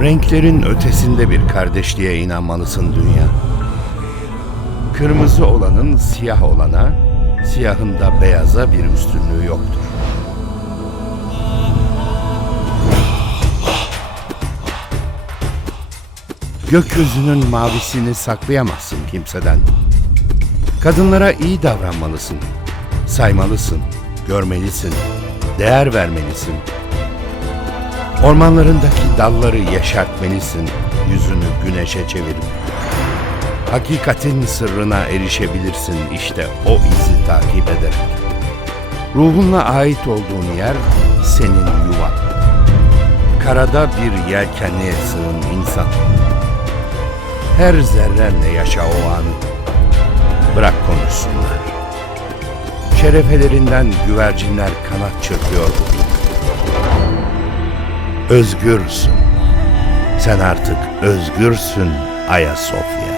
Renklerin ötesinde bir kardeşliğe inanmalısın dünya. Kırmızı olanın siyah olana, siyahın da beyaza bir üstünlüğü yoktur. Gökyüzünün mavisini saklayamazsın kimseden. Kadınlara iyi davranmalısın. Saymalısın, görmelisin, değer vermelisin. Ormanlarındaki dalları yeşertmelisin, yüzünü güneşe çevirip. Hakikatin sırrına erişebilirsin işte o izi takip ederek. Ruhunla ait olduğun yer senin yuvan. Karada bir yelkenliğe sığın insan. Her zerrenle yaşa o anı. Bırak konuşsunlar. Şerefelerinden güvercinler kanat çırpıyor bugün. Özgürsün. Sen artık özgürsün Ayasofya.